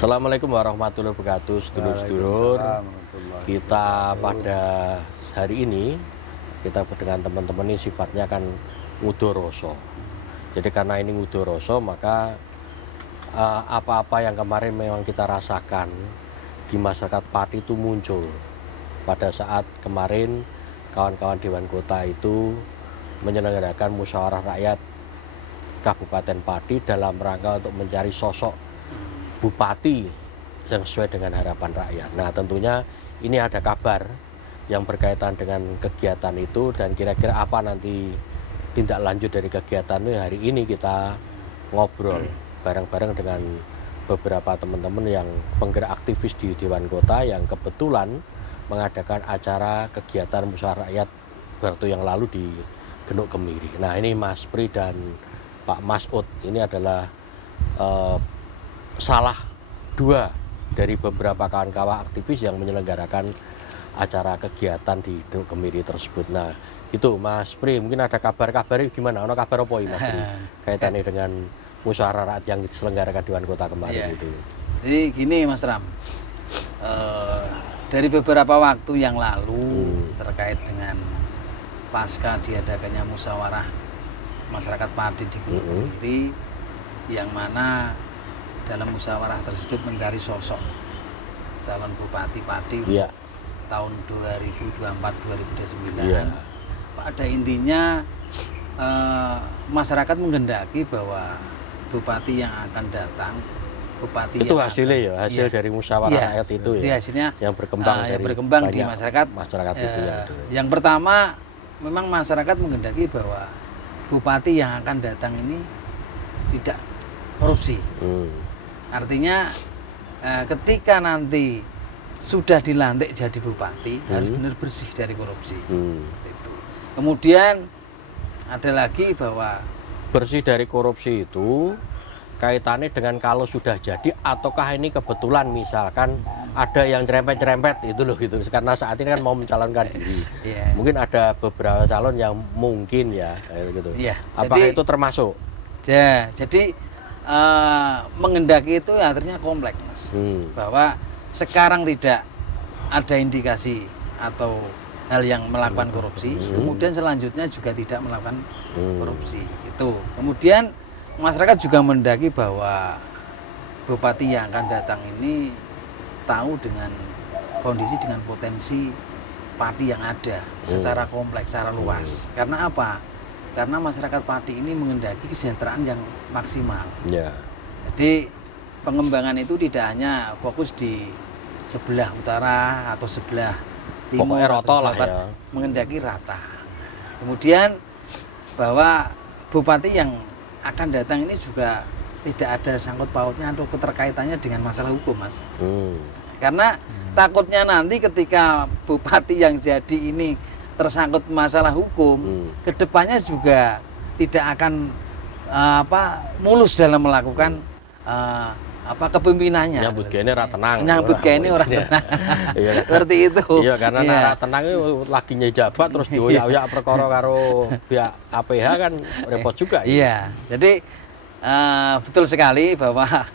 Assalamualaikum warahmatullahi wabarakatuh, sedulur-sedulur. Waalaikumsalam warahmatullahi Kita wabarakatuh. pada hari ini, kita dengan teman-teman ini sifatnya kan ngudoroso. Jadi karena ini ngudoroso, maka apa-apa yang kemarin memang kita rasakan di masyarakat Pati itu muncul. Pada saat kemarin kawan-kawan Dewan Kota itu menyelenggarakan musyawarah rakyat Kabupaten Pati dalam rangka untuk mencari sosok bupati yang sesuai dengan harapan rakyat. Nah, tentunya ini ada kabar yang berkaitan dengan kegiatan itu dan kira-kira apa nanti tindak lanjut dari kegiatan itu. Hari ini kita ngobrol bareng-bareng dengan beberapa teman-teman yang penggerak aktivis di Dewan Kota yang kebetulan mengadakan acara kegiatan musyawarah rakyat waktu yang lalu di Genuk Kemiri. Nah, ini Mas Pri dan Pak Masud ini adalah salah dua dari beberapa kawan-kawan aktivis yang menyelenggarakan acara kegiatan di Genuk Kemiri tersebut. Nah, itu Mas Pri, mungkin ada kabar-kabarnya gimana? Ada kabar apa ini Mas Pri? Kaitannya dengan musyawarah rakyat yang diselenggarakan Dewan Kota kemarin itu. Jadi gini Mas Ram, dari beberapa waktu yang lalu terkait dengan pasca diadakannya musyawarah masyarakat Pati di Genuk Kemiri, yang mana dalam musyawarah tersebut mencari sosok calon bupati Pati tahun 2024-2029. Pada intinya masyarakat menghendaki bahwa bupati yang akan datang, bupati itu yang hasilnya akan, ya, hasil dari musyawarah rakyat itu ya. Hasilnya yang berkembang yang dari berkembang di masyarakat itu ya. Yang pertama, memang masyarakat menghendaki bahwa bupati yang akan datang ini tidak korupsi. Artinya ketika nanti sudah dilantik jadi bupati harus benar bersih dari korupsi. Itu. Kemudian ada lagi bahwa bersih dari korupsi itu kaitannya dengan kalau sudah jadi ataukah ini kebetulan misalkan ada yang nyerempet-nyerempet itu loh gitu. Karena saat ini kan mau mencalonkan diri. Mungkin ada beberapa calon yang mungkin ya gitu. Apakah itu termasuk? Ya, jadi mengendaki itu artinya kompleks, Mas. Bahwa sekarang tidak ada indikasi atau hal yang melakukan korupsi, kemudian selanjutnya juga tidak melakukan korupsi. Itu. Kemudian masyarakat juga mendaki bahwa bupati yang akan datang ini tahu dengan kondisi, dengan potensi Pati yang ada secara kompleks, secara luas. Karena apa? Karena masyarakat Pati ini mengendaki kesejahteraan yang maksimal. Jadi pengembangan itu tidak hanya fokus di sebelah utara atau sebelah timur, mengendaki rata. Kemudian bahwa bupati yang akan datang ini juga tidak ada sangkut pautnya atau keterkaitannya dengan masalah hukum, Mas. Karena takutnya nanti ketika bupati yang jadi ini tersangkut masalah hukum, kedepannya juga tidak akan mulus dalam melakukan kepemimpinannya. Nyambut gini ora tenang. Nyambut gini ora tenang. Seperti itu. Iya, karena ora tenang itu lagi nyejabat terus dioyak-oyak perkara karo pihak APH kan repot juga. Iya. Jadi betul sekali bahwa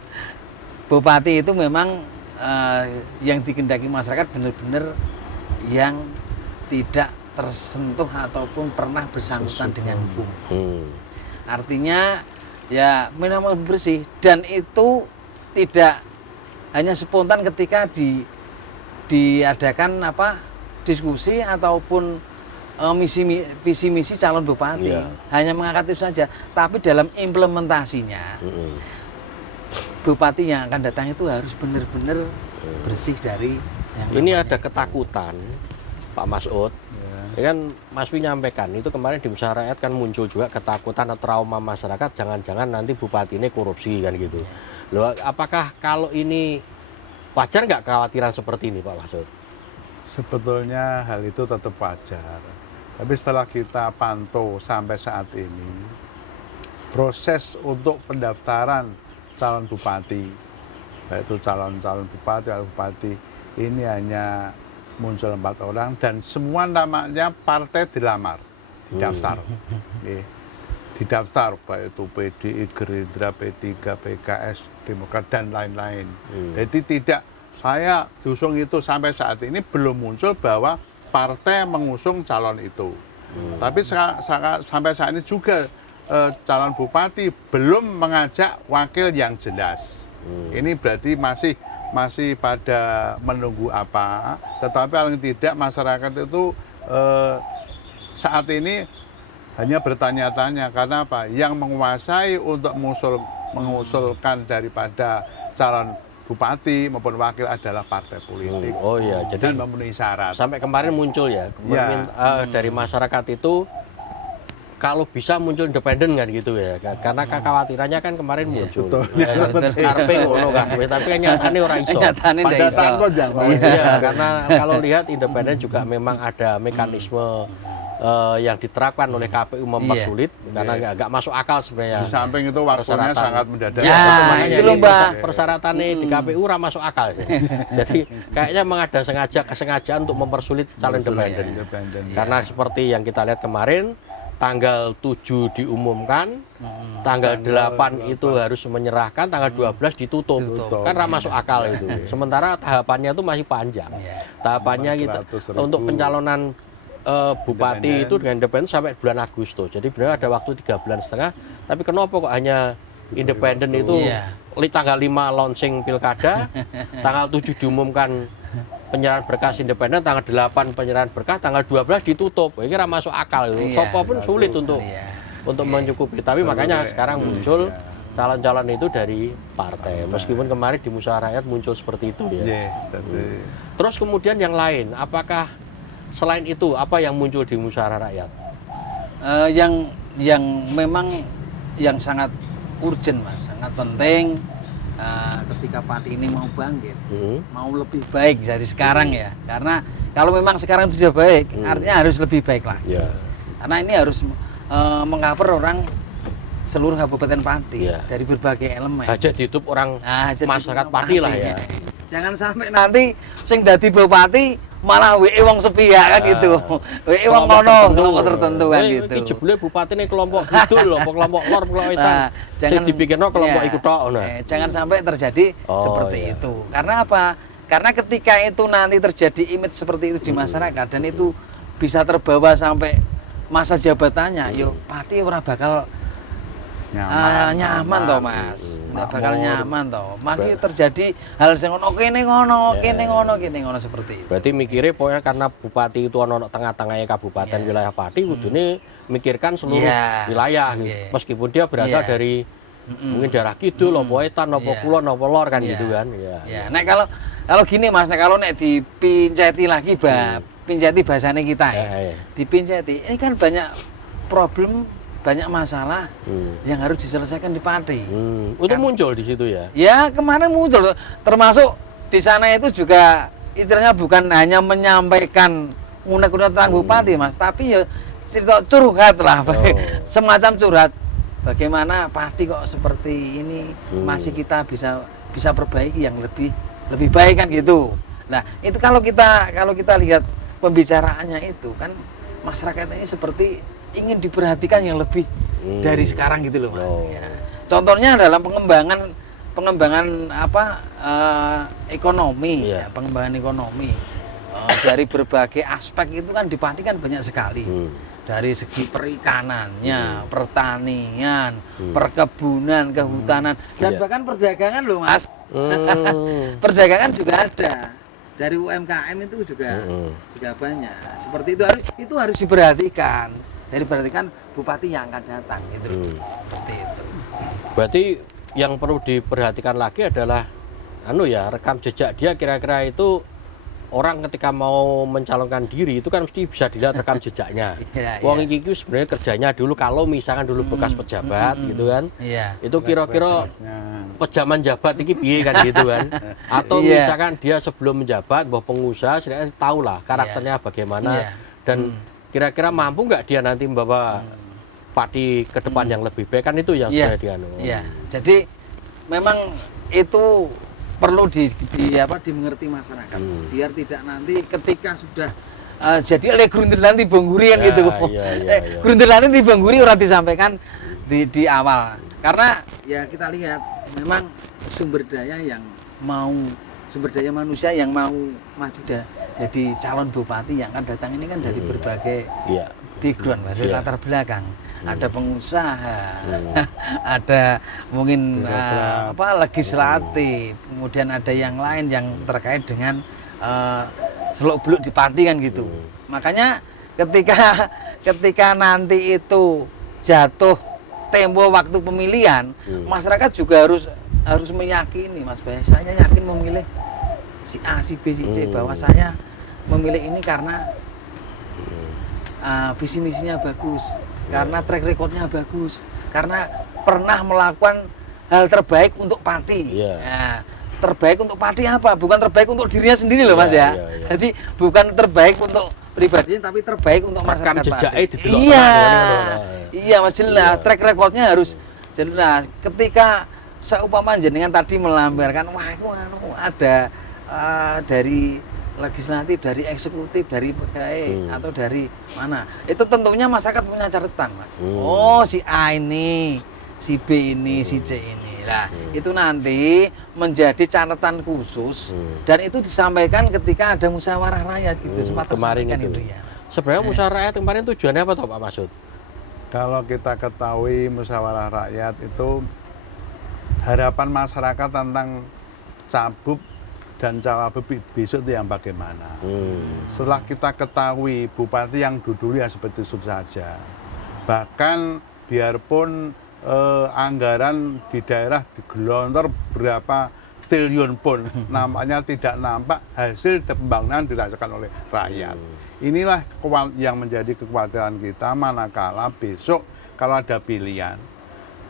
bupati itu memang yang dikehendaki masyarakat benar-benar yang tidak tersentuh ataupun pernah bersangkutan dengan hukum. Artinya ya minimal bersih, dan itu tidak hanya spontan ketika diadakan diskusi ataupun visi misi calon bupati. Hanya mengangkat itu saja, tapi dalam implementasinya bupati yang akan datang itu harus benar-benar bersih dari yang ini ada ketakutan Pak Masud. Ya kan Mas Pi nyampaikan itu kemarin di musyawarah rakyat kan muncul juga ketakutan atau trauma masyarakat jangan-jangan nanti bupati ini korupsi kan gitu. Loh, apakah kalau ini wajar nggak kekhawatiran seperti ini Pak Masud? Sebetulnya hal itu tetap wajar. Tapi setelah kita pantau sampai saat ini, proses untuk pendaftaran calon bupati, yaitu calon-calon bupati atau bupati ini hanya muncul 4 orang dan semua namanya partai dilamar, didaftar. didaftar, baik itu PDI, Gerindra, P3, PKS, Demokrat dan lain-lain. Jadi tidak, saya diusung itu sampai saat ini belum muncul bahwa partai mengusung calon itu. Tapi sampai saat ini juga calon bupati belum mengajak wakil yang jelas. Ini berarti masih pada menunggu apa. Tetapi paling tidak masyarakat itu saat ini hanya bertanya-tanya karena apa? Yang menguasai untuk mengusulkan daripada calon bupati maupun wakil adalah partai politik. Oh iya, jadi dan memenuhi syarat. sampai kemarin muncul ya, dari masyarakat itu kalau bisa muncul independen kan gitu ya, karena kekhawatirannya kan kemarin muncul. Karpe ngono kan, tapi kan nyatane ora iso. Pada tangkot jangan. Iya, karena kalau lihat independen juga memang ada mekanisme yang diterapkan oleh KPU mempersulit karena nggak masuk akal sebenarnya. Di samping itu waktunya sangat mendadak. Ya, itu loh, Mbak. Persyaratannya di KPU ora masuk akal. Jadi kayaknya memang ada kesengajaan untuk mempersulit calon independen. Karena seperti yang kita lihat kemarin, tanggal 7 diumumkan, tanggal 8 itu harus menyerahkan, tanggal 12 ditutup. Kan ora masuk akal itu. Sementara tahapannya itu masih panjang. Tahapannya kita untuk pencalonan bupati itu dengan independen sampai bulan Agustus. Jadi benar ada waktu 3,5 bulan. Tapi kenapa kok hanya independen itu tanggal 5 launching pilkada, tanggal 7 diumumkan penyerahan berkas independen, tanggal 8 penyerahan berkas, tanggal 12 ditutup. Ini kira masuk akal itu. Sopo pun sulit untuk mencukupi. Tapi makanya sekarang muncul calon-calon itu dari partai. Meskipun kemarin di musyawarah rakyat muncul seperti itu ya. Terus kemudian yang lain, apakah selain itu apa yang muncul di musyawarah rakyat? Yang memang yang sangat urgent Mas, sangat penting ketika Pati ini mau bangkit, mau lebih baik dari sekarang ya. Karena kalau memang sekarang sudah baik, artinya harus lebih baik lagi. Karena ini harus mengcover orang seluruh Kabupaten Pati dari berbagai elemen. Hajat hidup orang masyarakat Pati lah ya. Jangan sampai nanti sing dadi bupati malah WE wong sepihak kan gitu. WE wong kono kelompok tertentu kan gitu. Iki jebule bupatine kelompok kidul lho, kelompok lor, kelompok wetan. Jangan dipikirno kelompok iku tok ngono. Jangan sampai terjadi seperti itu. Karena apa? Karena ketika itu nanti terjadi image seperti itu di masyarakat dan itu bisa terbawa sampai masa jabatannya, yo Pati ora bakal nyaman toh Mas. Nggak bakal nyaman toh. Masih terjadi hal sing ono kene ngono seperti itu. Berarti mikirnya pokoknya karena bupati itu ono tengah-tengahnya kabupaten wilayah Pati, kudune mikirkan seluruh wilayah gitu. Meskipun dia berasal dari mungkin daerah kidul, apa wetan, apa kulon, apa lor kan gitu kan. Ya. Nek kalau gini Mas, kalau nek dipinceti lagi pinceti bahasane kita ya. Dipinceti, ini kan banyak problem, banyak masalah yang harus diselesaikan di Pati. Itu muncul di situ ya? Ya kemarin muncul, termasuk di sana itu juga istilahnya bukan hanya menyampaikan unek-unek tentang bupati Mas, tapi ya cerita curhat lah, semacam curhat. Bagaimana Pati kok seperti ini, masih kita bisa perbaiki yang lebih baik kan gitu. Nah itu kalau kita lihat pembicaraannya itu kan masyarakat ini seperti ingin diperhatikan yang lebih dari sekarang gitu loh Mas. Ya. Contohnya dalam pengembangan apa ekonomi, pengembangan ekonomi dari berbagai aspek itu kan di Pati kan banyak sekali. Dari segi perikanannya, pertanian, perkebunan, kehutanan, dan bahkan perdagangan loh Mas. Perdagangan juga ada. Dari UMKM itu juga banyak. Seperti itu harus diperhatikan. Diperhatikan bupati yang akan datang gitu. Seperti itu. Berarti yang perlu diperhatikan lagi adalah rekam jejak dia kira-kira itu orang ketika mau mencalonkan diri itu kan mesti bisa dilihat rekam jejaknya. Wong iki sebenarnya kerjanya dulu kalau misalkan dulu bekas pejabat gitu kan. Itu kira-kira pejaman jabat iki piye kan gitu kan. Atau misalkan dia sebelum menjabat bahwa pengusaha sebenarnya tahu lah karakternya bagaimana dan kira-kira mampu nggak dia nanti membawa Pati ke depan yang lebih baik kan itu yang sudah Jadi memang itu perlu dimengerti masyarakat biar tidak nanti ketika sudah jadi oleh Grunderland Tibangguri kan gitu. Grunderland Tibangguri orang disampaikan di awal. Karena ya kita lihat memang sumber daya manusia yang mau maju jadi calon bupati yang akan datang ini kan dari berbagai background, dari latar belakang. Ada pengusaha, ada mungkin legislatif, kemudian ada yang lain yang terkait dengan seluk-beluk di parti kan gitu. Makanya ketika nanti itu jatuh tempo waktu pemilihan, masyarakat juga harus meyakini, Mas Bay, saya yakin memilih si A, si B, si C, bahwa saya memilih ini karena visi misinya bagus, karena track recordnya bagus, karena pernah melakukan hal terbaik untuk parti. Nah, terbaik untuk parti apa? Bukan terbaik untuk dirinya sendiri loh, Mas ya. Jadi bukan terbaik untuk pribadinya, tapi terbaik untuk masyarakat parti. Iya, Mas, jelas. Track recordnya harus jelas. Ketika seumpama jenengan tadi melampiaskan, wah itu ada dari legislatif, dari eksekutif, dari pegawai atau dari mana, itu tentunya masyarakat punya catatan, Mas. Oh, si A ini, si B ini, si C ini. Nah, itu nanti menjadi catatan khusus dan itu disampaikan ketika ada musyawarah rakyat gitu. Kemarin itu ya. Sebenarnya musyawarah rakyat kemarin tujuannya apa toh Pak Masud? Kalau kita ketahui musyawarah rakyat itu harapan masyarakat tentang cagup dan cawagup besok itu yang bagaimana. Setelah kita ketahui bupati yang dulu ya seperti itu saja. Bahkan biarpun anggaran di daerah digelontor berapa triliun pun nampaknya tidak nampak hasil pembangunan dirasakan oleh rakyat. Inilah yang menjadi kekhawatiran kita manakala besok kalau ada pilihan,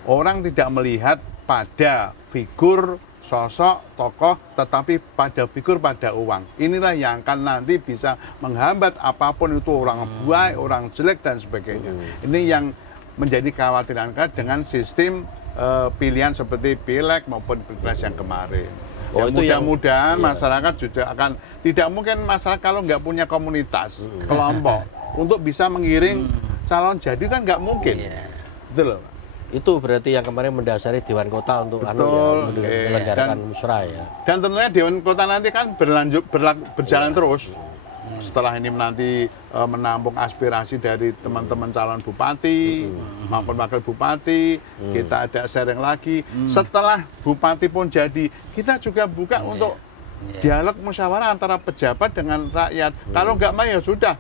orang tidak melihat pada figur sosok tokoh, tetapi pada figur, pada uang. Inilah yang akan nanti bisa menghambat apapun itu, orang baik, orang jelek dan sebagainya. Ini yang menjadi kekhawatiran dengan sistem pilihan seperti pileg maupun pilpres yang kemarin. Mudah-mudahan masyarakat juga akan, tidak mungkin masyarakat kalau nggak punya komunitas, kelompok untuk bisa mengiring calon jadi kan nggak mungkin. Betul. Itu berarti yang kemarin mendasari Dewan Kota untuk menyelenggarakan musyawarah ya. Dan tentunya Dewan Kota nanti kan berjalan terus. Setelah ini nanti menampung aspirasi dari teman-teman calon bupati maupun wakil bupati, kita ada sharing lagi. Setelah bupati pun jadi, kita juga buka untuk dialog musyawarah antara pejabat dengan rakyat. Kalau nggak mau ya sudah,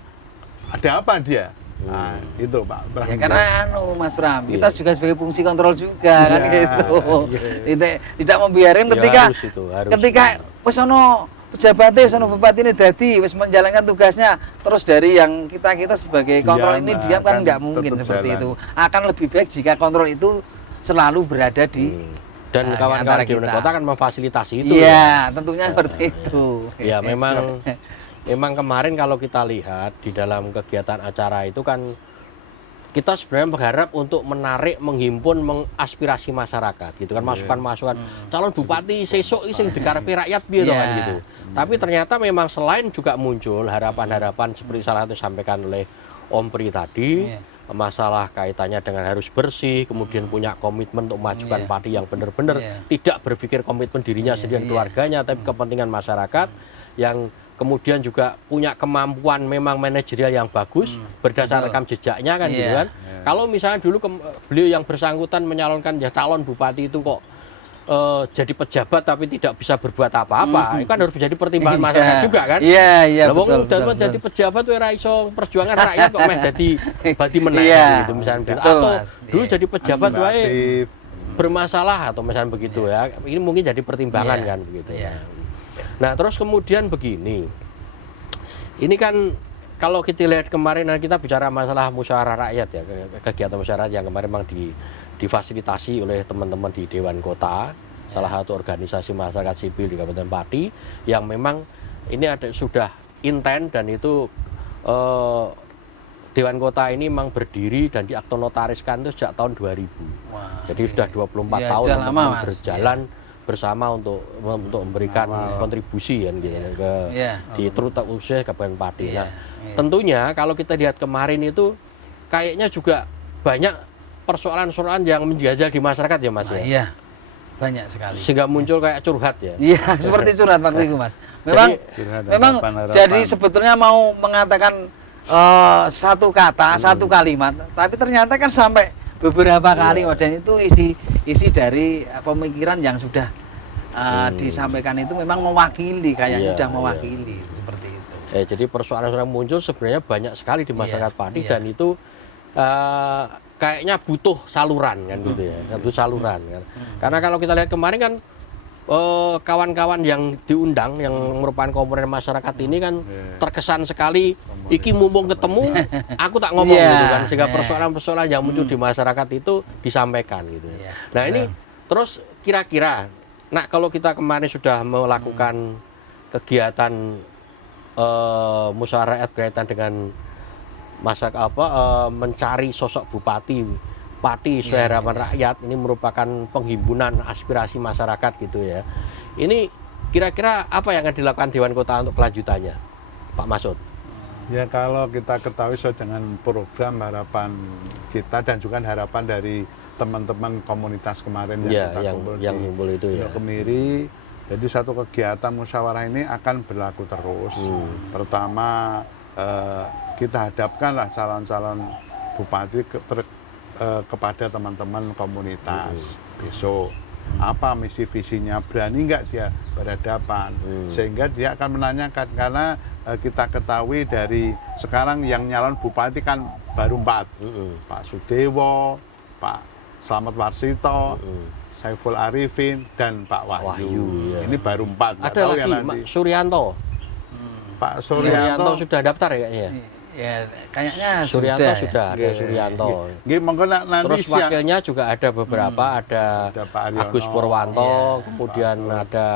ada apa dia? Nah, itu Pak Bram. Ya, karena Mas Bram, kita juga sebagai fungsi kontrol juga kan gitu. Tidak membiarkan ketika wis ono pejabatnya, wis ono bupati ini dadi wis menjalankan tugasnya, terus dari yang kita sebagai kontrol ini diam kan nggak mungkin seperti itu. Akan lebih baik jika kontrol itu selalu berada di dan kawan-kawan Dewan Kota akan memfasilitasi itu. Iya, tentunya seperti itu. Ya memang kemarin kalau kita lihat di dalam kegiatan acara itu kan kita sebenarnya berharap untuk menarik, menghimpun, mengaspirasi masyarakat gitu kan, masukan-masukan calon bupati sesuk sing dikarepi rakyat piye kan gitu. Tapi ternyata memang selain juga muncul harapan-harapan seperti salah satu disampaikan oleh Om Pri tadi, masalah kaitannya dengan harus bersih, kemudian punya komitmen untuk memajukan parti yang benar-benar tidak berpikir komitmen dirinya sendiri dan keluarganya, tapi kepentingan masyarakat, yang kemudian juga punya kemampuan memang manajerial yang bagus berdasar rekam jejaknya kan gitu kan. Kalau misalnya dulu beliau yang bersangkutan menyalonkan ya calon bupati itu kok jadi pejabat tapi tidak bisa berbuat apa-apa, itu kan harus menjadi pertimbangan masyarakat juga kan. Iya, betul. Jadi pejabat ora iso perjuangan rakyat kok meh dadi bati menang gitu misalnya begitu. Atau dulu jadi pejabat wae bermasalah atau misalnya begitu ya. Ini mungkin jadi pertimbangan kan begitu. Nah, terus kemudian begini. Ini kan kalau kita lihat kemarin kita bicara masalah musyawarah rakyat ya, kegiatan musyawarah yang kemarin memang difasilitasi oleh teman-teman di Dewan Kota, salah satu organisasi masyarakat sipil di Kabupaten Pati yang memang ini sudah intens dan itu Dewan Kota ini memang berdiri dan diakte notariskan itu sejak tahun 2000. Jadi sudah 24 tahun berjalan bersama untuk memberikan kontribusi kan gitu di terutama usia Kabupaten Pati. Nah, tentunya kalau kita lihat kemarin itu kayaknya juga banyak persoalan-persoalan yang menjajal di masyarakat ya Mas Nah, ya. iya, banyak sekali. Sehingga muncul kayak curhat ya. Iya, seperti curhat waktu itu Mas. Memang, memang jadi sebetulnya mau mengatakan satu kata, satu kalimat, tapi ternyata kan sampai beberapa kali, dan itu isi dari pemikiran yang sudah disampaikan itu memang mewakili, kayaknya sudah mewakili seperti itu. Jadi persoalan yang muncul sebenarnya banyak sekali di masyarakat Pati, dan itu kayaknya butuh saluran kan gitu ya, butuh saluran kan. Karena kalau kita lihat kemarin kan kawan-kawan yang diundang yang merupakan komponen masyarakat ini kan terkesan sekali iki mumpung ketemu aku tak ngomong gitu kan, sehingga persoalan-persoalan yang muncul di masyarakat itu disampaikan gitu. Nah ini terus kira-kira, nah kalau kita kemarin sudah melakukan kegiatan musyawarah rakyat berkaitan dengan masyarakat mencari sosok bupati Pati sesuai harapan rakyat, ini merupakan penghimpunan aspirasi masyarakat gitu ya. Ini kira-kira apa yang akan dilakukan Dewan Kota untuk kelanjutannya, Pak Masud? Ya kalau kita ketahui sesuai dengan program harapan kita dan juga harapan dari teman-teman komunitas kemarin yang kita kumpul itu ya. Kemiri. Jadi satu kegiatan musyawarah ini akan berlaku terus. Pertama kita hadapkanlah calon-calon bupati kepada teman-teman komunitas besok. Apa misi visinya, berani nggak dia berhadapan, sehingga dia akan menanyakan. Karena kita ketahui dari sekarang yang nyalon bupati kan baru 4, Pak Sudewo, Pak Slamet Warsito, Saiful Arifin, dan Pak Wahyu. Ini baru 4. Ada lagi Pak Suryanto. Pak Suryanto sudah daftar ya kayaknya? Ya kayaknya sudah ada Suryanto. Nanti terus wakilnya juga ada beberapa, ada Pak Agus Purwanto, kemudian ada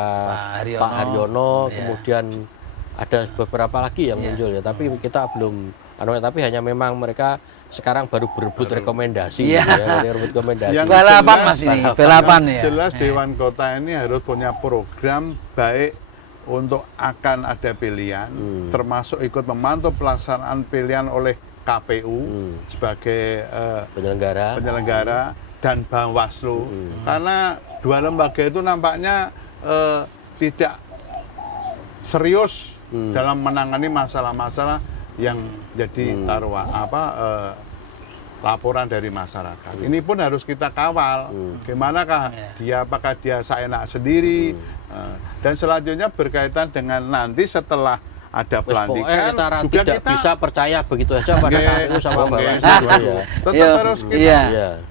Pak Haryono, kemudian ada beberapa lagi yang muncul ya. Tapi kita belum, tapi hanya memang mereka sekarang baru berebut rekomendasi. Berebut rekomendasi. Balapan Mas ini, balapan ya. Jelas Dewan Kota ini harus punya program baik untuk akan ada pilihan, termasuk ikut memantau pelaksanaan pilihan oleh KPU sebagai penyelenggara dan Bawaslu. Karena dua lembaga itu nampaknya tidak serius dalam menangani masalah-masalah yang jadi laporan dari masyarakat. Ini pun harus kita kawal. Gimanakah dia, apakah dia seenak sendiri? Dan selanjutnya berkaitan dengan nanti setelah ada pelantikan juga kita bisa percaya begitu saja pada KPU sama Bawaslu. Tetap harus kita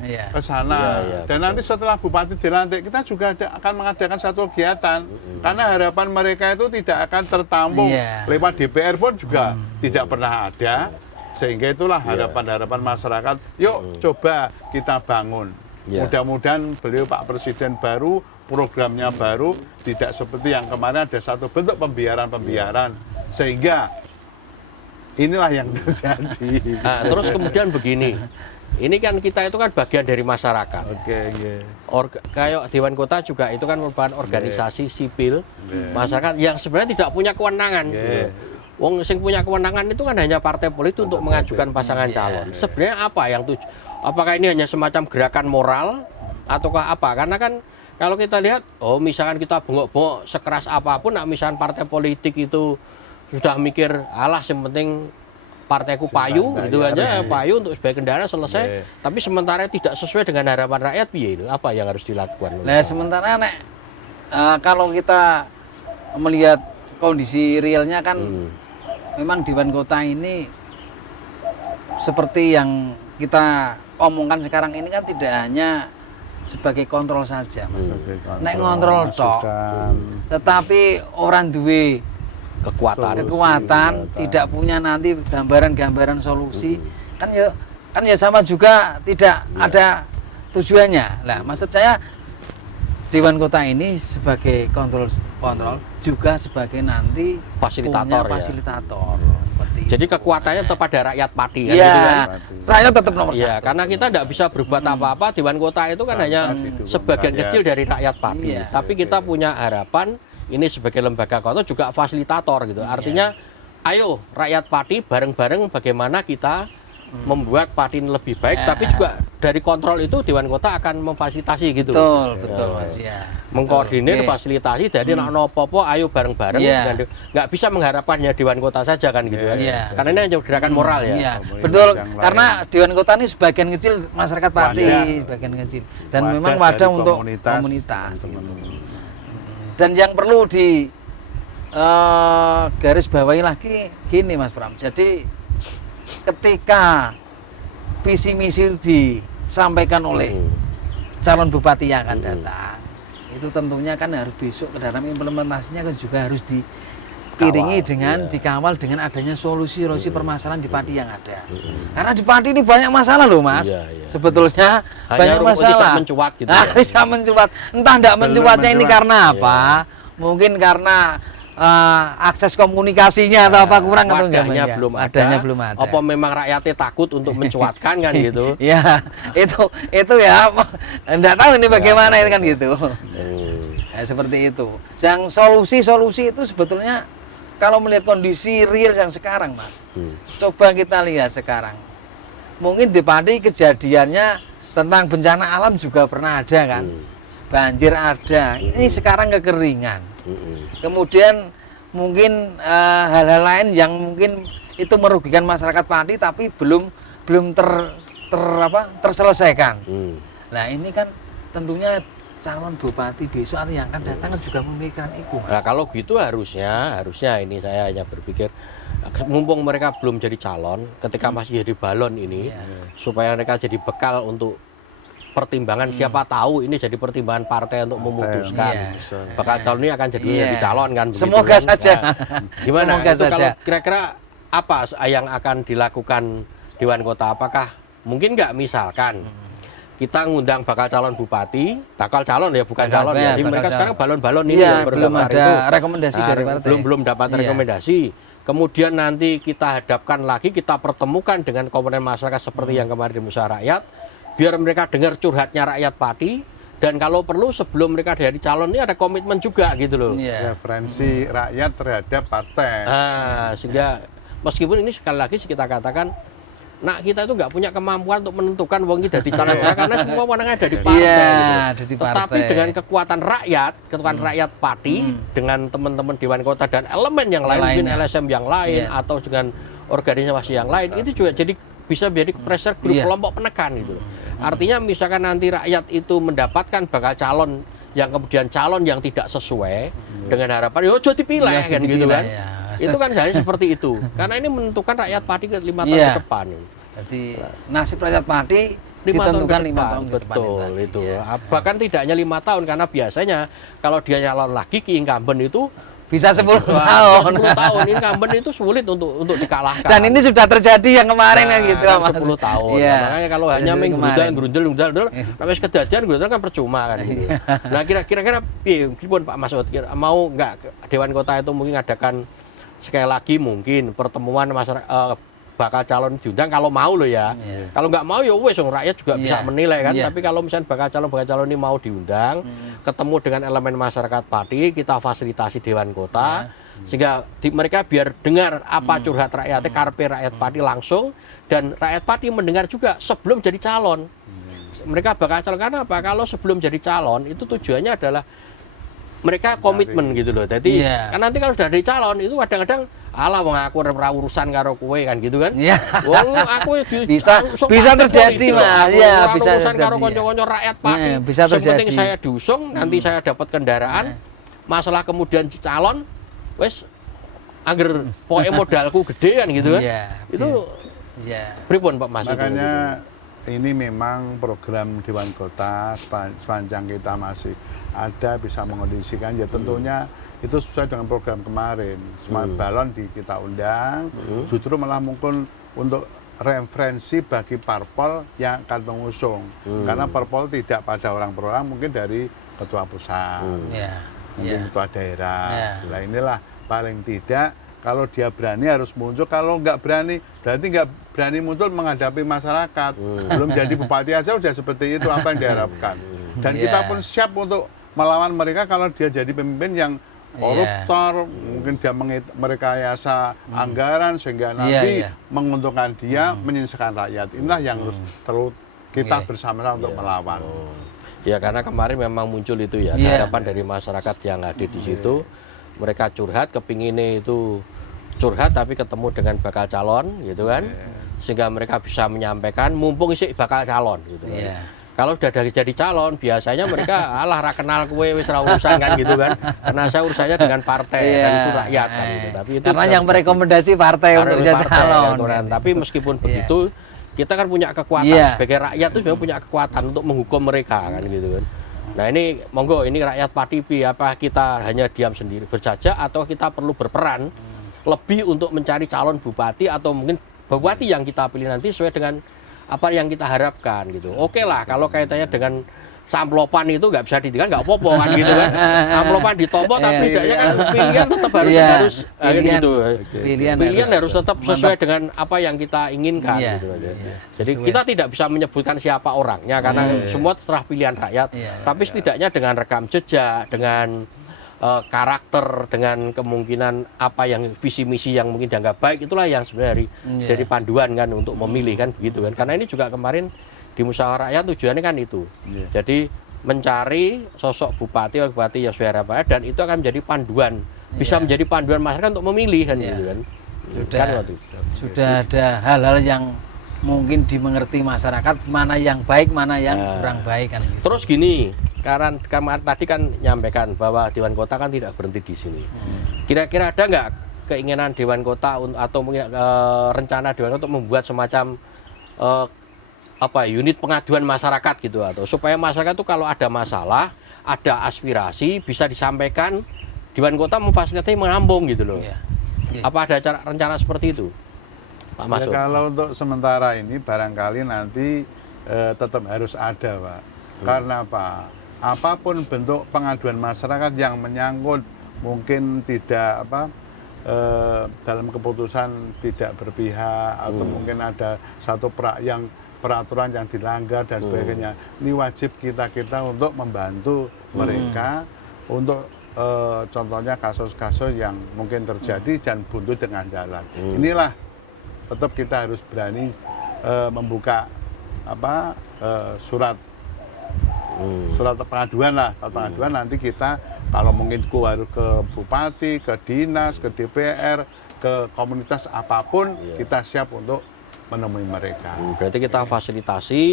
ke sana. Dan nanti setelah bupati dilantik kita juga akan mengadakan satu kegiatan. Karena harapan mereka itu tidak akan tertampung lewat DPR pun juga tidak pernah ada. Sehingga itulah harapan-harapan masyarakat. Yuk coba kita bangun. Mudah-mudahan beliau Pak Presiden baru, programnya baru, tidak seperti yang kemarin ada satu bentuk pembiaran sehingga inilah yang terjadi. Nah, terus kemudian begini, ini kan kita itu kan bagian dari masyarakat. Kayak Dewan Kota juga itu kan merupakan organisasi sipil masyarakat yang sebenarnya tidak punya kewenangan. Wong sing punya kewenangan itu kan hanya partai politik untuk mengajukan pasangan calon. Sebenarnya apa yang apakah ini hanya semacam gerakan moral ataukah apa? Karena kan kalau kita lihat, misalkan kita bengok-bengok sekeras apapun, misalkan partai politik itu sudah mikir, alah yang penting partaiku payu, gitu aja, payu untuk sebagai kendaraan selesai. Tapi sementara tidak sesuai dengan harapan rakyat, apa yang harus dilakukan? Nah, sementara kalau kita melihat kondisi realnya kan, memang Dewan Kota ini seperti yang kita omongkan sekarang ini kan tidak hanya sebagai kontrol saja, Mas. Nek ngontrol tok, tetapi orang duwe kekuatan tidak punya nanti gambaran-gambaran solusi, kan ya sama juga tidak ada tujuannya. Lah, maksud saya Dewan Kota ini sebagai kontrol juga sebagai nanti fasilitator. Jadi kekuatannya tetap pada rakyat Pati kan, gitu kan? Rakyat tetap nomor satu. Karena kita tidak bisa berbuat apa-apa. Dewan Kota itu kan hanya sebagian kecil dari rakyat Pati. Tapi kita punya harapan ini sebagai lembaga kota juga fasilitator gitu. Artinya, ayo rakyat Pati bareng-bareng bagaimana kita membuat Pati ini lebih baik, tapi juga dari kontrol itu Dewan Kota akan memfasilitasi gitu. Betul Mas ya. Mengkoordinir, Oke. fasilitasi, jadi nak nopo-nopo ayo bareng-bareng. Iya. Nggak bisa mengharapkannya Dewan Kota saja kan gitu kan. Iya. Karena ini hanya gerakan moral ya. Iya, Komunitas betul. yang lain. Karena Dewan Kota ini sebagian kecil masyarakat Pati, Wadah. sebagian kecil. Dan Wadah memang dari wadah untuk komunitas. komunitas. Teman-teman. Dan yang perlu di garis bawahi lagi gini Mas Pram. Jadi ketika visi misi disampaikan oleh calon bupati yang akan datang, itu tentunya kan harus besok ke dalam implementasinya kan juga harus diiringi dengan dikawal dengan adanya solusi-solusi permasalahan di Pati yang ada. Karena di Pati ini banyak masalah loh Mas. Iya, iya. Sebetulnya Hanya banyak rumput tidak masalah. mencuat gitu Nah, ya. tidak mencuat. Entah tidak mencuatnya ini mencuat. karena apa? Mungkin karena akses komunikasinya atau apa kurang atau enggak? Wadahnya Mas, ya? belum ada. Wadahnya belum ada. Apa memang rakyatnya takut untuk mencuatkan kan gitu? Ya, itu ya enggak tahu ini bagaimana itu kan gitu. Ya, seperti itu. Yang solusi-solusi itu sebetulnya kalau melihat kondisi real yang sekarang, Mas. Coba kita lihat sekarang. Mungkin di Pati kejadiannya tentang bencana alam juga pernah ada kan. Banjir ada. Ini sekarang kekeringan. Kemudian mungkin hal-hal lain yang mungkin itu merugikan masyarakat Pati tapi belum terselesaikan. Nah, ini kan tentunya calon bupati besok atau yang akan datang kan juga memikirkan itu, Mas. Nah kalau gitu harusnya ini saya hanya berpikir mumpung mereka belum jadi calon, ketika masih jadi balon ini, supaya mereka jadi bekal untuk pertimbangan siapa tahu ini jadi pertimbangan partai untuk memutuskan bakal calon ini akan jadi calon kan begitu. Semoga kan? saja. Nah, gimana Semoga itu saja. kalau kira-kira apa yang akan dilakukan Dewan Kota? Apakah mungkin nggak misalkan kita ngundang bakal calon bupati, bakal calon ya bukan calon ya. Jadi mereka calon. sekarang balon-balon ini Iya, yang belum berdaftar ada itu. rekomendasi dari partai. Belum dapat Iya. rekomendasi. Kemudian nanti kita hadapkan lagi, kita pertemukan dengan komponen masyarakat seperti yang kemarin di Musyawarah Rakyat, biar mereka dengar curhatnya rakyat Pati, dan kalau perlu sebelum mereka jadi calon ini ada komitmen juga gitu loh. Iya. Referensi rakyat terhadap partai. Sehingga meskipun ini sekali lagi kita katakan, nah kita itu nggak punya kemampuan untuk menentukan wong kita di calon karena semua wewenangnya ada di partai. Iya, gitu. ada di Tetapi partai. dengan kekuatan rakyat Pati, dengan teman-teman Dewan Kota dan elemen yang lain, mungkin Lainnya. LSM yang lain atau dengan organisasi yang lain, itu juga jadi bisa menjadi pressure group kelompok penekan gitu. Artinya misalkan nanti rakyat itu mendapatkan bakal calon yang kemudian calon yang tidak sesuai dengan harapan, yo jadi dipilih Ya, kan dipilih, gitu kan. ya. Itu kan seharusnya seperti itu. Karena ini menentukan rakyat Pati ke 5 tahun Iya. ke depan. Jadi nasib rakyat Pati 5 tahun ditentukan ke 5 depan, tahun ke depan betul itu. Iya. Bahkan tidak hanya 5 tahun karena biasanya kalau dia nyalon lagi ke incumbent itu Bisa 10 wah, tahun. 10 tahun incumbent itu sulit untuk dikalahkan. Dan ini sudah terjadi yang kemarin kan gitu, kan Mas. 10 tahun. Iya. Nah, makanya kalau hanya Terjadi kemarin. grundel, tapi kedadian grundel kan percuma kan gitu. Nah, kira-kira piye pun Pak Masud mau nggak Dewan Kota itu mungkin adakan sekali lagi mungkin pertemuan masyarakat bakal calon diundang kalau mau loh ya. Kalau nggak mau ya wes rakyat juga bisa menilai kan. Tapi kalau misalnya bakal calon ini mau diundang, ketemu dengan elemen masyarakat Pati, kita fasilitasi Dewan Kota sehingga mereka biar dengar apa curhat rakyatnya, karpe rakyat Pati langsung, dan rakyat Pati mendengar juga sebelum jadi calon. Mereka bakal calon karena apa? Kalau sebelum jadi calon itu tujuannya adalah mereka komitmen gitu loh. Jadi kan nanti kalau sudah jadi calon itu kadang-kadang alah wong aku ora urusan karo kowe kan gitu kan. Iya. Wong aku Bisa terjadi, Mas. Iya, bisa urusan karo terjadi, kanca-kanca rakyat Pati. Iya, bisa Yang penting terjadi. saya diusung, nanti saya dapat kendaraan. Masalah kemudian calon wes angger pokoke modalku gede kan gitu kan. Iya. Itu pripun Pak Masud? Makanya ini memang program Dewan Kota sepanjang kita masih ada bisa mengondisikan ya tentunya itu sesuai dengan program kemarin. Semua balon kita undang, justru malah mungkin untuk referensi bagi parpol yang akan mengusung. Karena parpol tidak pada orang per orang, mungkin dari ketua pusat, mungkin ketua daerah. Nah inilah paling tidak kalau dia berani harus muncul, kalau nggak berani berarti nggak berani muncul menghadapi masyarakat. Belum jadi bupati aja udah seperti itu, apa yang diharapkan. Dan kita pun siap untuk melawan mereka kalau dia jadi pemimpin yang koruptor, mungkin dia merekayasa anggaran sehingga nanti menguntungkan dia, menyelesaikan rakyat. Inilah yang harus terus kita bersama-sama untuk melawan. Ya karena kemarin memang muncul itu ya, harapan dari masyarakat yang hadir di situ, mereka curhat, kepinginnya itu curhat tapi ketemu dengan bakal calon gitu kan, sehingga mereka bisa menyampaikan mumpung isi bakal calon gitu kan. Kalau udah jadi calon, biasanya mereka alah ra kenal kue wis ra urusan kan gitu kan. Karena saya urusannya dengan partai dan itu rakyat kan gitu. Tapi itu karena yang merekomendasi partai untuk jadi calon. Kan. Tapi meskipun begitu, kita kan punya kekuatan sebagai rakyat itu memang punya kekuatan untuk menghukum mereka kan gitu kan. Nah ini monggo ini rakyat Pati, apa kita hanya diam sendiri berjajak atau kita perlu berperan lebih untuk mencari calon bupati atau mungkin bupati yang kita pilih nanti sesuai dengan apa yang kita harapkan gitu. Oke lah kalau kaitannya dengan samplopan itu nggak bisa ditinggal, nggak apa-apa kan gitu kan. Samplopan ditompok tapi tidaknya kan pilihan tetap harus gitu. Pilihan harus tetap sesuai dengan apa yang kita inginkan gitu aja. Jadi kita tidak bisa menyebutkan siapa orangnya karena semua terserah pilihan rakyat. Tapi setidaknya dengan rekam jejak, dengan karakter, dengan kemungkinan apa yang visi misi yang mungkin dianggap baik, itulah yang sebenarnya dari panduan kan untuk memilih kan begitu kan. Karena ini juga kemarin di musyawarah rakyat tujuannya kan itu. Jadi mencari sosok bupati yang sesuai harapan dan itu akan menjadi panduan, bisa menjadi panduan masyarakat untuk memilih kan gitu kan. Sudah ada hal-hal yang mungkin dimengerti masyarakat, mana yang baik, mana yang kurang baik kan gitu. Terus gini, karena tadi kan nyampaikan bahwa Dewan Kota kan tidak berhenti di sini. Kira-kira ada nggak keinginan Dewan Kota atau mungkin rencana Dewan Kota untuk membuat semacam unit pengaduan masyarakat gitu, atau supaya masyarakat itu kalau ada masalah, ada aspirasi bisa disampaikan, Dewan Kota memfasilitasi menampung gitu loh. Apa ada rencana seperti itu, Pak Masud? Kalau untuk sementara ini barangkali nanti tetap harus ada, Pak. Karena apa? Apapun bentuk pengaduan masyarakat yang menyangkut mungkin tidak dalam keputusan tidak berpihak atau mungkin ada satu peraturan yang dilanggar dan sebagainya, ini wajib kita untuk membantu mereka untuk contohnya kasus-kasus yang mungkin terjadi dan buntu dengan jalan. Inilah tetap kita harus berani membuka surat pengaduan lah. Pengaduan nanti kita kalau mungkin harus ke bupati, ke dinas, ke DPR, ke komunitas apapun, kita siap untuk menemui mereka. Berarti kita fasilitasi,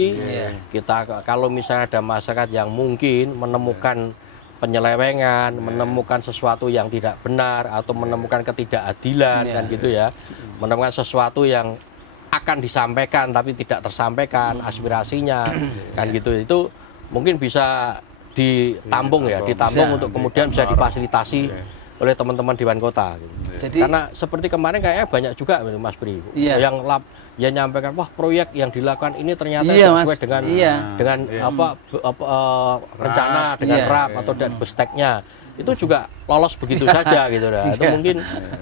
kita kalau misalnya ada masyarakat yang mungkin menemukan penyelewengan, menemukan sesuatu yang tidak benar atau menemukan ketidakadilan kan gitu ya, menemukan sesuatu yang akan disampaikan tapi tidak tersampaikan aspirasinya kan gitu, itu mungkin bisa ditampung ditampung untuk kemudian bisa difasilitasi oleh teman-teman Dewan Kota gitu. Jadi, karena seperti kemarin kayaknya banyak juga Mas Pri yang nyampaikan wah proyek yang dilakukan ini ternyata sesuai dengan rencana dengan RAP atau dan besteknya, itu juga lolos begitu saja gitu dah. Itu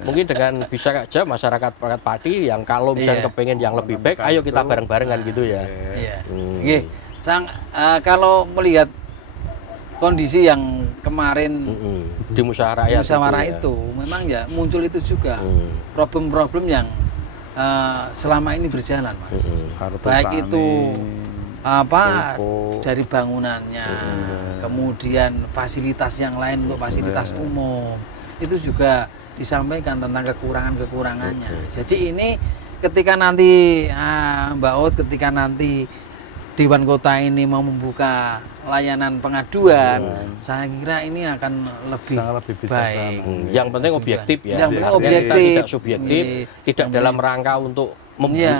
mungkin dengan bisa aja masyarakat Pati yang kalau misalnya kepengen yang lebih baik, ayo kita bareng-barengan gitu ya. Kalau melihat kondisi yang kemarin di musyawarah itu memang ya muncul itu juga problem-problem yang selama ini berjalan, Mas. Baik itu dari bangunannya, kemudian fasilitas yang lain untuk fasilitas umum, itu juga disampaikan tentang kekurangan-kekurangannya. Jadi ini ketika nanti Mbak Ot, ketika nanti Dewan Kota ini mau membuka layanan pengaduan, saya kira ini akan lebih baik. Yang penting objektif ya. Yang penting objektif, tidak subjektif, tidak dalam rangka untuk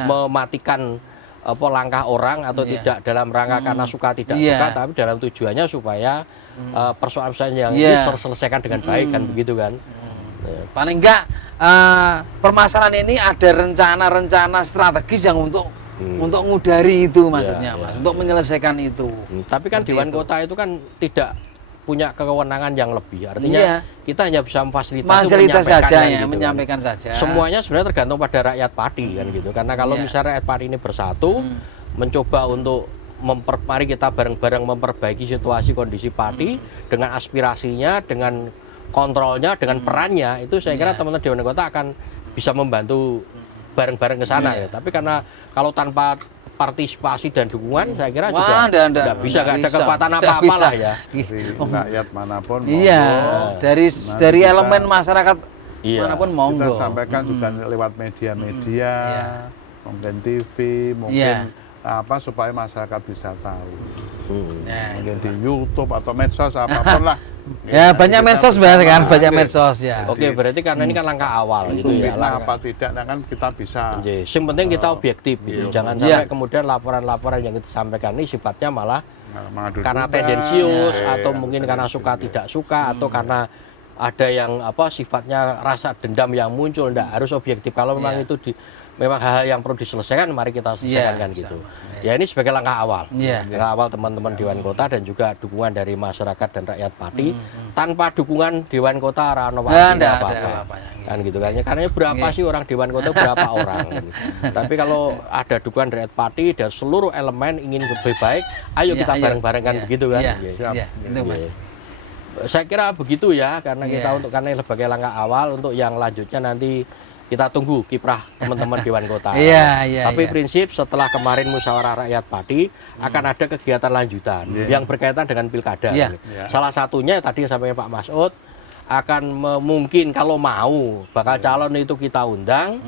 mematikan langkah orang atau tidak dalam rangka karena suka tidak suka, tapi dalam tujuannya supaya persoalan yang ini terselesaikan dengan baik kan begitu kan. Paling enggak permasalahan ini ada rencana-rencana strategis yang untuk ngudari itu maksudnya, Mas, untuk menyelesaikan itu. Tapi kan Dewan Kota itu kan tidak punya kewenangan yang lebih. Artinya kita hanya bisa memfasilitasi menyampaikan saja. Semuanya sebenarnya tergantung pada rakyat Pati kan gitu. Karena kalau misalnya rakyat Pati ini bersatu mencoba untuk mari kita bareng-bareng memperbaiki situasi kondisi Pati dengan aspirasinya, dengan kontrolnya, dengan perannya itu saya kira teman-teman Dewan Kota akan bisa membantu bareng-bareng ke sana ya. Tapi karena kalau tanpa partisipasi dan dukungan saya kira juga nggak bisa, nggak ada kekuatan apa-apa lah ya. Dari rakyat manapun Iya, dari kita- elemen masyarakat Iya. manapun kita monggo. sampaikan juga lewat media-media, Iya. mungkin TV, mungkin apa supaya masyarakat bisa tahu. Nah, Mungkin di YouTube atau medsos apapun lah. ya banyak medsos Mbak sekarang, banyak medsos ya. Oke, berarti karena ini kan langkah awal gitu ya. Fitnah apa tidak, nah kan kita bisa. Yes. Yang penting kita objektif gitu. Jangan sampai kemudian laporan-laporan yang kita sampaikan ini sifatnya malah mengadu karena domba. tendensius Ya, atau ya, mungkin karena suka tendensius, tidak suka atau karena ada yang apa sifatnya rasa dendam yang muncul. Nggak harus objektif. Kalau memang itu memang hal-hal yang perlu diselesaikan, mari kita selesaikan kan gitu. Ya ini sebagai langkah awal. Langkah awal teman-teman Dewan Kota dan juga dukungan dari masyarakat dan rakyat Pati. Tanpa dukungan Dewan Kota Rano apa-apa. Kan gitu kan. Karena berapa sih orang Dewan Kota, berapa orang. Gitu. Tapi kalau ada dukungan dari rakyat Pati dan seluruh elemen ingin lebih baik, ayo kita bareng-bareng kan begitu kan. Iya, itu Mas. Saya kira begitu ya, karena kita karena sebagai langkah awal untuk yang lanjutnya nanti kita tunggu kiprah teman-teman Dewan Kota. Tapi prinsip setelah kemarin musyawarah rakyat Pati akan ada kegiatan lanjutan yang berkaitan dengan pilkada. Salah satunya tadi sampai Pak Masud akan mungkin kalau mau bakal calon itu kita undang,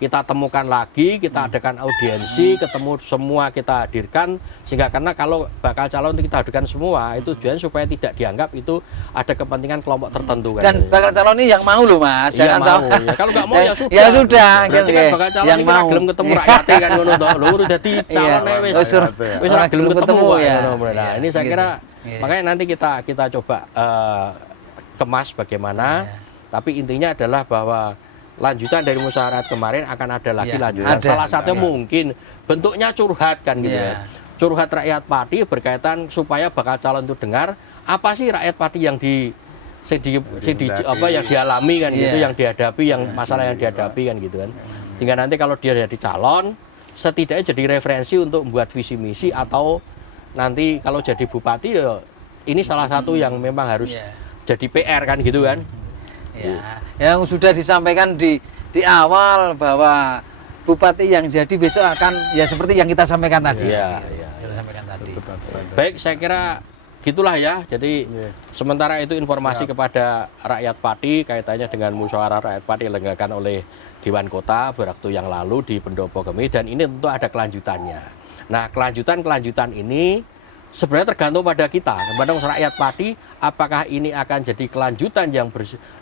kita temukan lagi, kita adakan audiensi, ketemu semua kita hadirkan, sehingga karena kalau bakal calon itu kita hadirkan semua itu tujuan supaya tidak dianggap itu ada kepentingan kelompok tertentu kan. Dan bakal calon ini yang mau loh Mas, jangan mau. sampai. Ya, kalau nggak mau ya sudah. Ya sudah, berarti kan bakal calon yang ini kan mau gelem ketemu rakyat kan ngono to. Lho udah dadi calon wis ora gelem ketemu ya. Nah, ini saya kira makanya nanti kita coba kemas bagaimana, tapi intinya adalah bahwa lanjutan dari musyawarah kemarin akan ada lagi lanjutan. Salah satunya mungkin bentuknya curhat kan gitu ya. Curhat rakyat Pati berkaitan supaya bakal calon itu dengar apa sih rakyat Pati yang yang dialami kan gitu, yang dihadapi, yang masalah yang dihadapi kan gitu kan. Sehingga nanti kalau dia jadi calon, setidaknya jadi referensi untuk membuat visi misi atau nanti kalau jadi bupati ya ini salah satu yang memang harus jadi PR kan gitu kan. Yang sudah disampaikan di awal bahwa bupati yang jadi besok akan ya seperti yang kita sampaikan tadi. Kita sampaikan tadi. Baik, saya kira gitulah ya. Jadi sementara itu informasi kepada rakyat Pati kaitannya dengan musyawarah rakyat Pati yang dilenggarakan oleh Dewan Kota beraktu yang lalu di Pendopo Gemi, dan ini tentu ada kelanjutannya. Nah, kelanjutan ini sebenarnya tergantung pada kita, kepada rakyat Pati, apakah ini akan jadi kelanjutan yang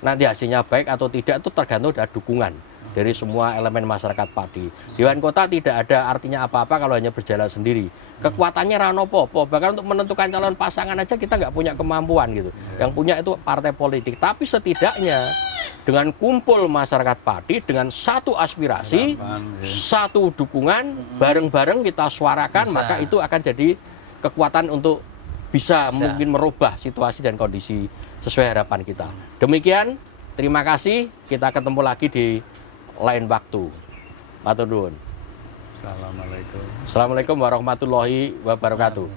nanti hasilnya baik atau tidak, itu tergantung dari dukungan dari semua elemen masyarakat Pati. Dewan Kota tidak ada artinya apa-apa kalau hanya berjalan sendiri. Kekuatannya rano popo, bahkan untuk menentukan calon pasangan aja kita nggak punya kemampuan gitu. Yang punya itu partai politik. Tapi setidaknya dengan kumpul masyarakat Pati, dengan satu aspirasi, satu dukungan, bareng-bareng kita suarakan, maka itu akan jadi kekuatan untuk bisa mungkin merubah situasi dan kondisi sesuai harapan kita. Demikian, terima kasih. Kita ketemu lagi di lain waktu. Matur nuwun. Assalamualaikum. Assalamualaikum warahmatullahi wabarakatuh.